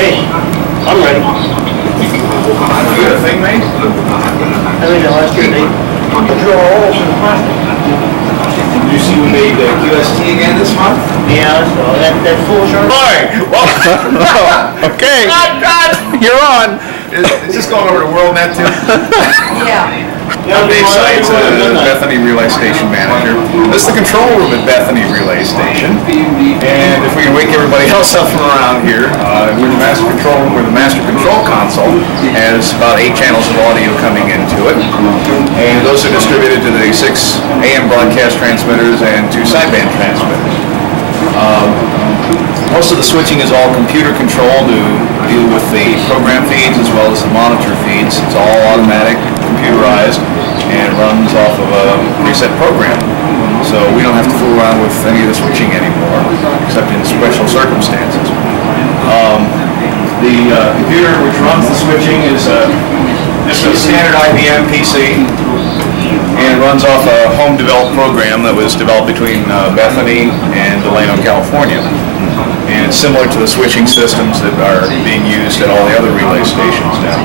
Hey, I'm ready. You got a thing made? I think the last year they drill holes in the plastic. Did you see we made QST again this month? Yeah, so that full sharp. Okay. You're on. Is this going over to WorldNet too? Yeah. I'm Dave Seitz, Bethany Relay Station manager. This is the control room at Bethany Relay Station. And if we can wake everybody else up from around here, we're the master control room where the master control console has about 8 channels of audio coming into it. And those are distributed to the 6 AM broadcast transmitters and 2 sideband transmitters. Most of the switching is all computer controlled to deal with the program feeds as well as the monitor feeds. It's all automatic, computerized, and runs off of a preset program. So we don't have to fool around with any of the switching anymore, except in special circumstances. The computer which runs the switching is just a standard IBM PC, and runs off a home-developed program that was developed between Bethany and Delano, California. And it's similar to the switching systems that are being used at all the other relay stations now.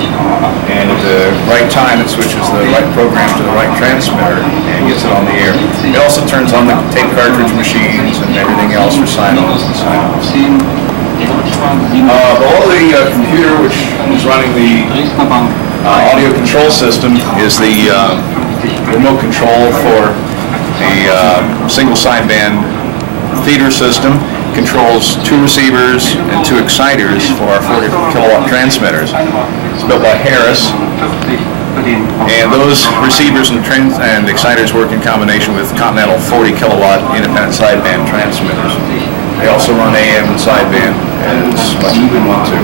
And at the right time, it switches the right program to the right transmitter and gets it on the air. It also turns on the tape cartridge machines and everything else for sign-ons and sign-offs. Below the computer, which is running the audio control system, is the remote control for a single sideband feeder system. Controls 2 receivers and 2 exciters for our 40 kilowatt transmitters. It's built by Harris, and those receivers and exciters work in combination with Continental 40 kilowatt independent sideband transmitters. They also run AM and sideband as much as we want to.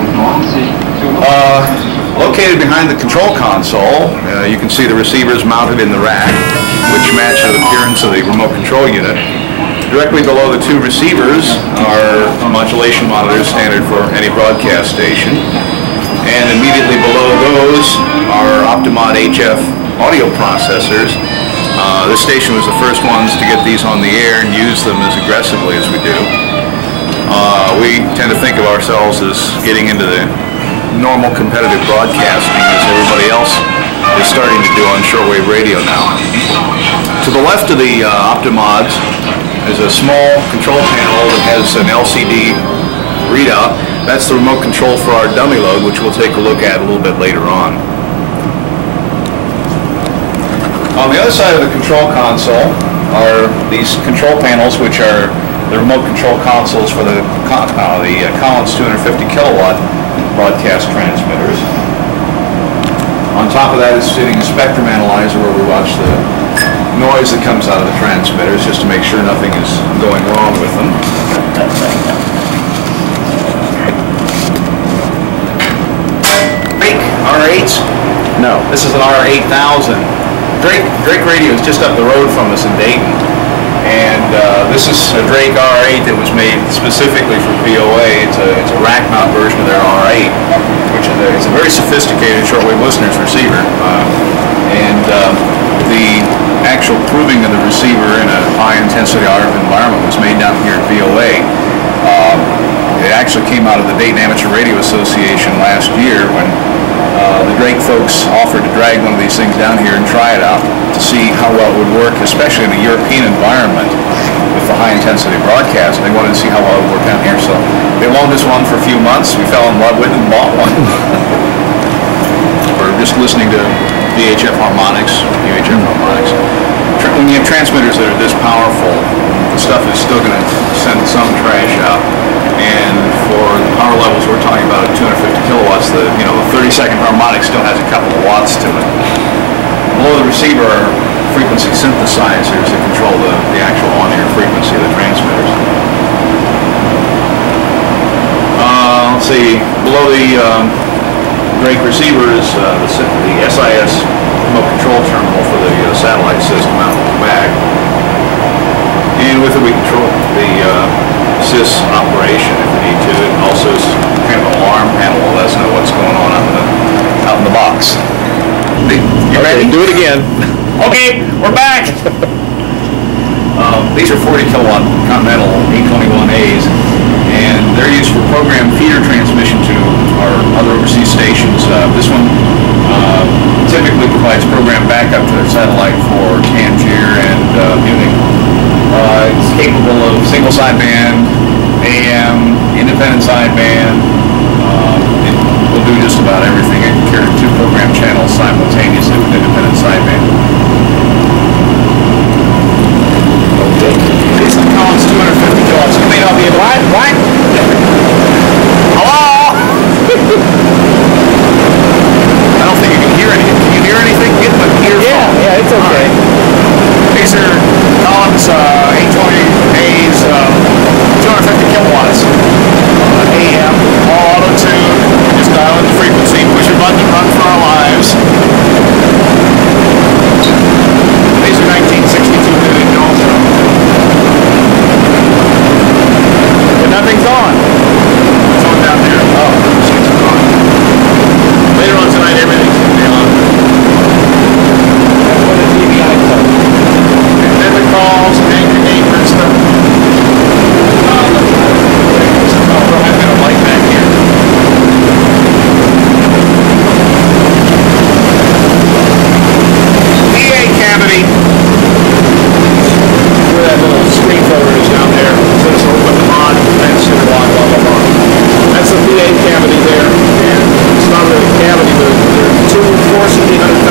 Located behind the control console, you can see the receivers mounted in the rack, which match the appearance of the remote control unit. Directly below the 2 receivers are modulation monitors standard for any broadcast station. And immediately below those are Optimod HF audio processors. This station was the first ones to get these on the air and use them as aggressively as we do. We tend to think of ourselves as getting into the normal competitive broadcasting as everybody else is starting to do on shortwave radio now. To the left of the Optimods is a small control panel that has an LCD readout. That's the remote control for our dummy load, which we'll take a look at a little bit later on. On the other side of the control console are these control panels, which are the remote control consoles for the Collins 250 kilowatt broadcast transmitters. On top of that is sitting a spectrum analyzer where we watch the noise that comes out of the transmitters just to make sure nothing is going wrong with them. Drake R8s? No, this is an R8000. Drake Radio is just up the road from us in Dayton, and this is a Drake R8 that was made specifically for VOA. It's a rack mount version of their R8, which is a very sophisticated shortwave listeners receiver, and the actual proving of the receiver in a high-intensity RF environment was made down here at VOA. It actually came out of the Dayton Amateur Radio Association last year when the Drake folks offered to drag one of these things down here and try it out to see how well it would work, especially in a European environment with the high-intensity broadcast. They wanted to see how well it would work down here, so they loaned us one for a few months. We fell in love with it and bought one. We're just listening to VHF harmonics, UHF harmonics. When you have transmitters that are this powerful, the stuff is still going to send some trash out. And for the power levels we're talking about at 250 kilowatts, the 30-second harmonic still has a couple of watts to it. Below the receiver are frequency synthesizers that control the actual on-air frequency of the transmitters. Let's see, below the Drake receiver is the SIS remote control terminal for the satellite system out in the back. And with it we control the SIS operation if we need to. It also is kind of an alarm panel to let us know what's going on out in the box. You ready? Do it again. Okay, we're back. These are 40 kilowatt Continental 821As, and they're used for program feeder transmission to our other overseas stations. This one typically provides program backup to their satellite for Tangier and Munich. It's capable of single sideband, AM, independent sideband. It will do just about everything. It can carry 2 program channels simultaneously with independent sideband. It's the Collins 250 kilowatts. You may not be able to... What? Hello? I don't think you can hear anything. Can you hear anything? Get the earphone. Yeah, it's okay. Right. These are Collins 820A's 250 kilowatts. AM, all auto-tune. Just dial in the frequency, push your button, and run for our lives. These are 1962 million also. But nothing's on. It's on down there. Oh, it's on. Later on tonight, everything's going to be on. That's what the DVI does. And then the calls, aggregate and stuff. I've got a light back here. PA cavity. Where that little screen folder is down there. It says open the mod, defense, and blah, blah, blah, blah. That's the PA cavity there. And it's not really a cavity, but there are 2 400,000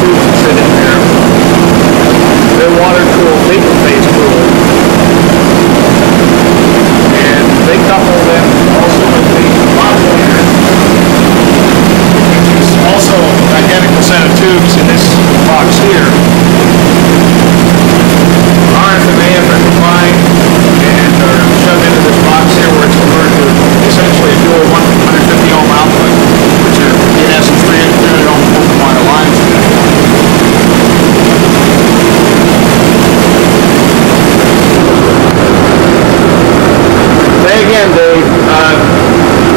tubes that sit in there. They're water-cooled, vapor phase cooled. And they couple them also with the modulator, which is also an identical set of tubes in this box here. RF and AF are combined and are shoved into this box here where it's converted to essentially a dual 150 ohm output, which are in essence 300 ohm open wire lines. Again, Dave,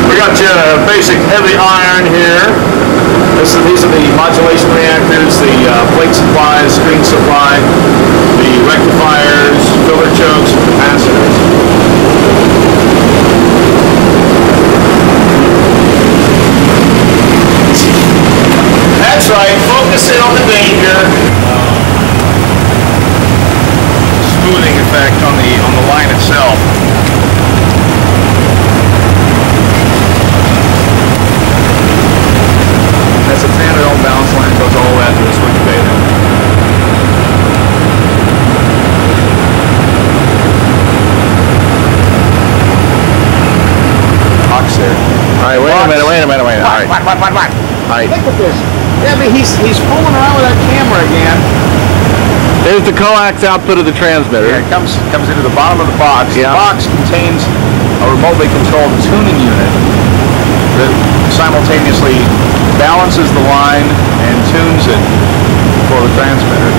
we got your basic heavy iron here. These are the modulation reactors, the plate supplies, screen supply, the rectifiers, filter chokes, and capacitors. That's right, focus in on the danger. Smoothing effect on the line itself. That's a 300 ohm balance line, goes all the way out to the switch bay then. Box there. Alright, wait a minute. Alright. What? Alright. Look at this. Yeah, but he's fooling around with that camera again. There's the coax output of the transmitter. Yeah, it comes into the bottom of the box. Yeah. The box contains a remotely controlled tuning unit that simultaneously balances the line and tunes it for the transmitter.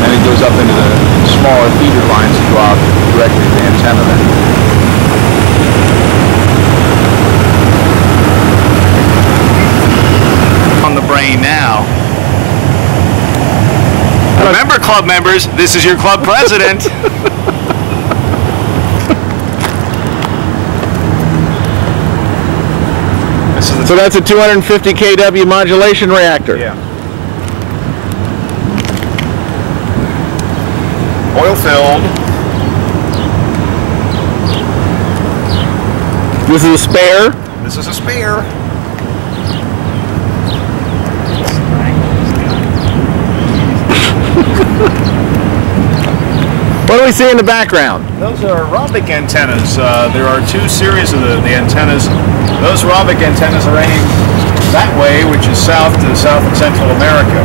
And it goes up into the smaller feeder lines that go out directly to the antenna then. On the brain now. Remember, club members, this is your club president. So that's a 250 kW modulation reactor. Yeah. Oil filled. This is a spare. This is a spare. What do we see in the background? Those are rhombic antennas. There are 2 series of the antennas. Those rhombic antennas are aiming that way, which is south to South and Central America.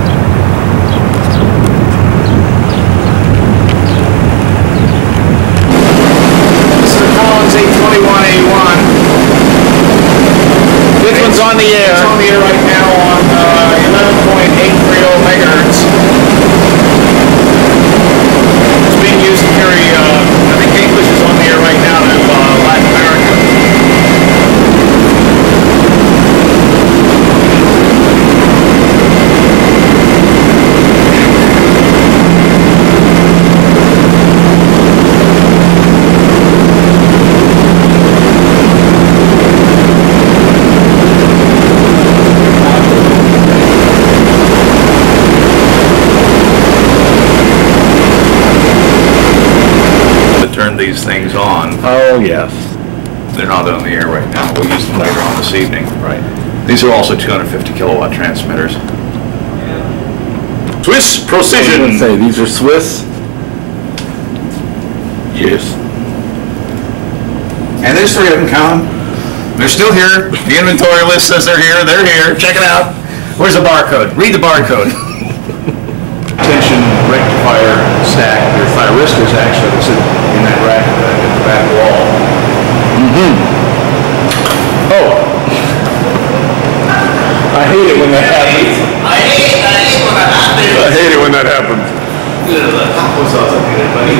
This is a Collins 821A1. This one's on the air. It's on the air right now on 11.830 megahertz. It's being used to carry, I think English is on the air right now to Latin America. these things on. Oh, yes. They're not on the air right now. We'll use them later on this evening. Right. These are also 250 kilowatt transmitters. Swiss I was Precision. going to say, these are Swiss? Yes. And there's 3 of them, count them. They're still here. The inventory list says they're here. They're here. Check it out. Where's the barcode? Read the barcode. Tension rectifier stack. They're thyristors, actually. That's in that rack at the back wall. Oh. I hate it when that happens. I hate it when that happens. What's up, buddy?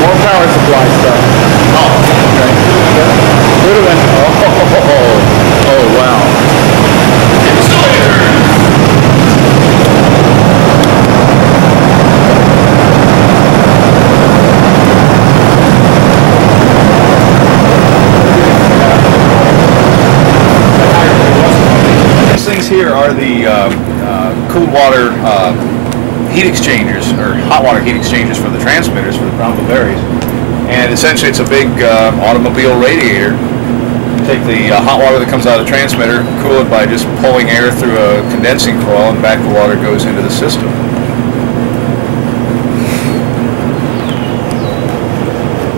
More power supply stuff. Oh, okay. Could have went, oh, wow. These things here are the cooled water heat exchangers, or hot water heat exchangers for the transmitters for the Brownville berries. And essentially it's a big automobile radiator. Take the hot water that comes out of the transmitter, cool it by just pulling air through a condensing coil, and back the water goes into the system.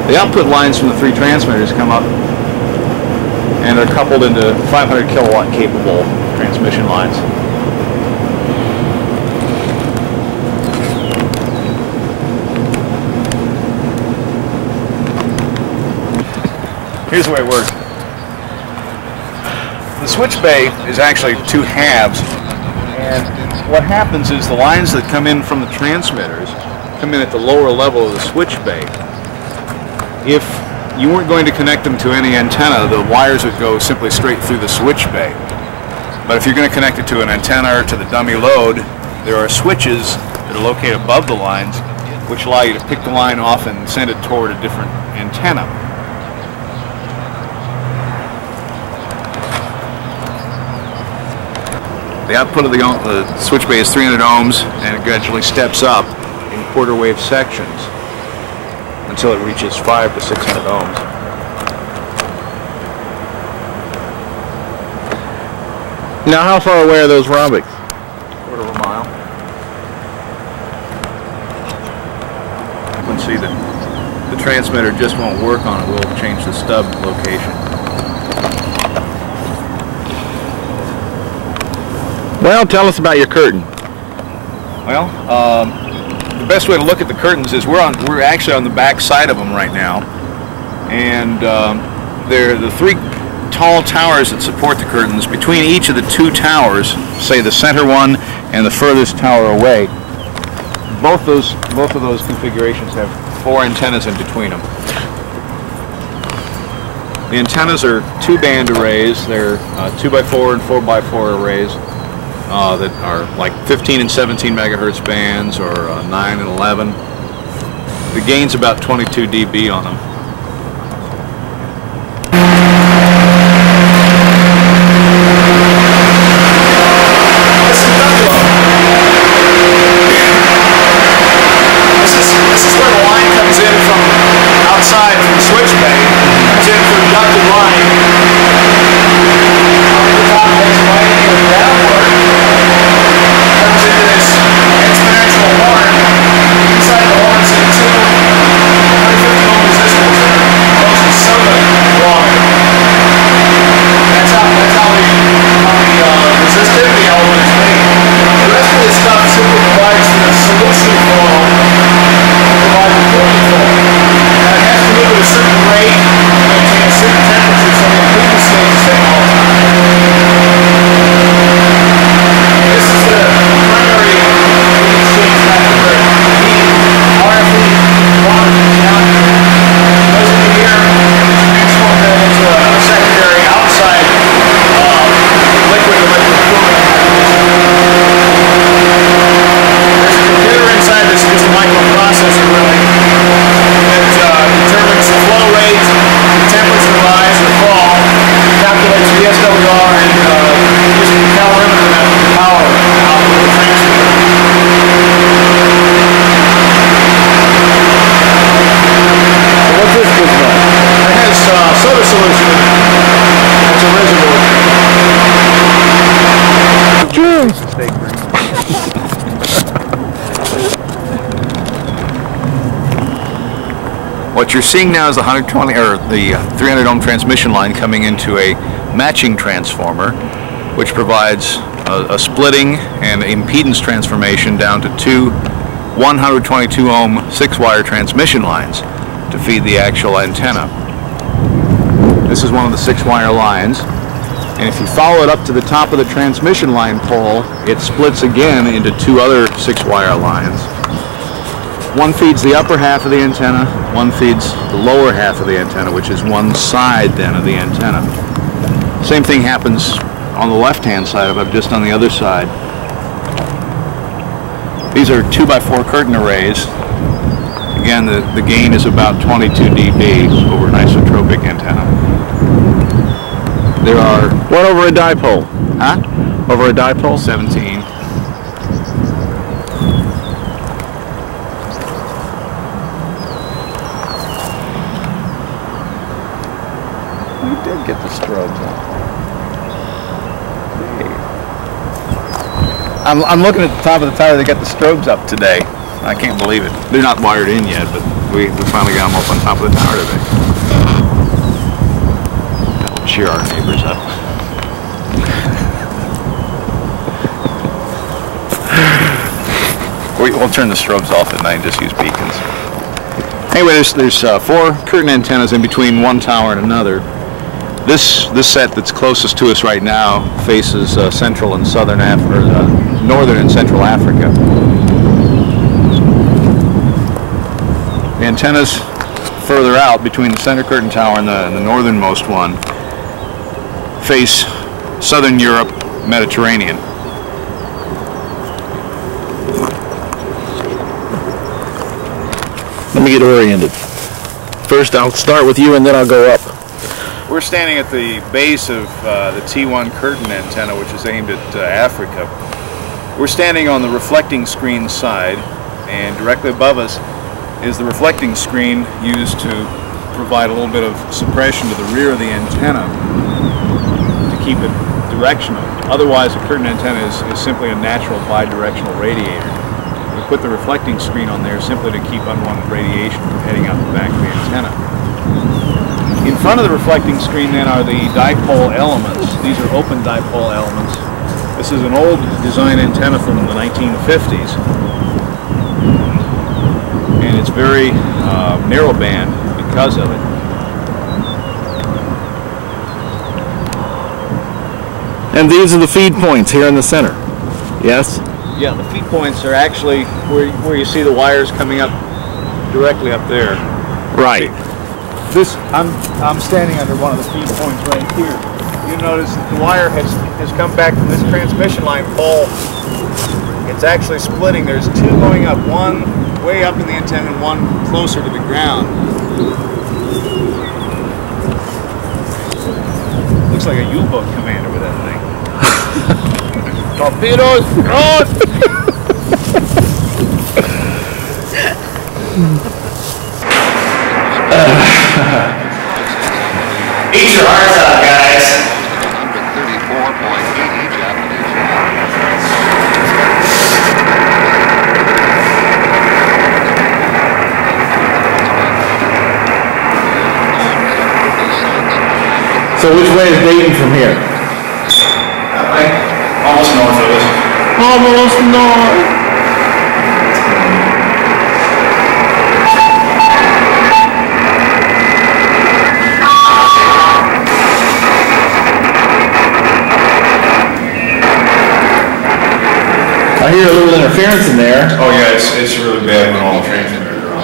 The output lines from the 3 transmitters come up and are coupled into 500 kilowatt capable transmission lines. Here's the way it works. The switch bay is actually 2 halves, and what happens is the lines that come in from the transmitters come in at the lower level of the switch bay. If you weren't going to connect them to any antenna, the wires would go simply straight through the switch bay. But if you're going to connect it to an antenna or to the dummy load, there are switches that are located above the lines which allow you to pick the line off and send it toward a different antenna. The output of the switch bay is 300 ohms, and it gradually steps up in quarter wave sections until it reaches 500 to 600 ohms. Now, how far away are those rhombics? Quarter of a mile. You can see that the transmitter just won't work on it. We'll change the stub location. Well, tell us about your curtain. Well, the best way to look at the curtains is we're actually on the back side of them right now, and they're the 3 tall towers that support the curtains. Between each of the 2 towers, say the center one and the furthest tower away, both of those configurations have 4 antennas in between them. The antennas are 2-band arrays. They're 2x4 and 4x4 arrays. That are like 15 and 17 megahertz bands, or 9 and 11. The gain's about 22 dB on them. This is where the line comes in from outside from the switch bay. Comes in through ducted line. The top takes right into the downward. Comes into this exponential horn. Inside the horn is a 250 ohm resistor What you're seeing now is the 120 or the 300 ohm transmission line coming into a matching transformer, which provides a splitting and impedance transformation down to two 122 ohm 6-wire transmission lines to feed the actual antenna. This is one of the 6-wire lines, and if you follow it up to the top of the transmission line pole, it splits again into two other 6-wire lines. One feeds the upper half of the antenna, one feeds the lower half of the antenna, which is one side then of the antenna. Same thing happens on the left-hand side of it, just on the other side. These are 2x4 curtain arrays. Again, the gain is about 22 dB over an isotropic antenna. There are... What over a dipole? Huh? Over a dipole? 17. We did get the strobes on. I'm looking at the top of the tower. They got the strobes up today. I can't believe it. They're not wired in yet, but we finally got them up on top of the tower today. That'll cheer our neighbors up. We'll turn the strobes off at night and just use beacons. Anyway, there's 4 curtain antennas in between one tower and another. This set that's closest to us right now faces central and southern Africa, northern and central Africa. The antennas further out between the center curtain tower and the northernmost one face southern Europe, Mediterranean. Let me get oriented. First, I'll start with you and then I'll go up. We're standing at the base of the T1 curtain antenna, which is aimed at Africa. We're standing on the reflecting screen side, and directly above us is the reflecting screen used to provide a little bit of suppression to the rear of the antenna to keep it directional. Otherwise, a curtain antenna is simply a natural bidirectional radiator. We put the reflecting screen on there simply to keep unwanted radiation from heading out the back of the antenna. In front of the reflecting screen then are the dipole elements. These are open dipole elements. This is an old design antenna from the 1950s. And it's very narrowband because of it. And these are the feed points here in the center. Yes? Yeah, the feed points are actually where you see the wires coming up directly up there. Right. I'm standing under one of the feed points right here. You notice that the wire has come back from this transmission line pole. It's actually splitting. There's 2 going up, one way up in the antenna and one closer to the ground. Looks like a U-boat commander with that thing. Torpedoes, run! Eat your hearts out, guys. So which way is Dayton from here? Almost north of us. Almost north. I hear a little interference in there. Oh yeah, it's really bad when all the transmitters are on.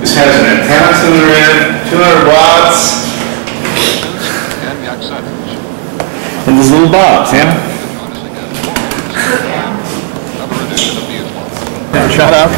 This has an antenna to the rear, 200 watts. In this little box, yeah? Shut up.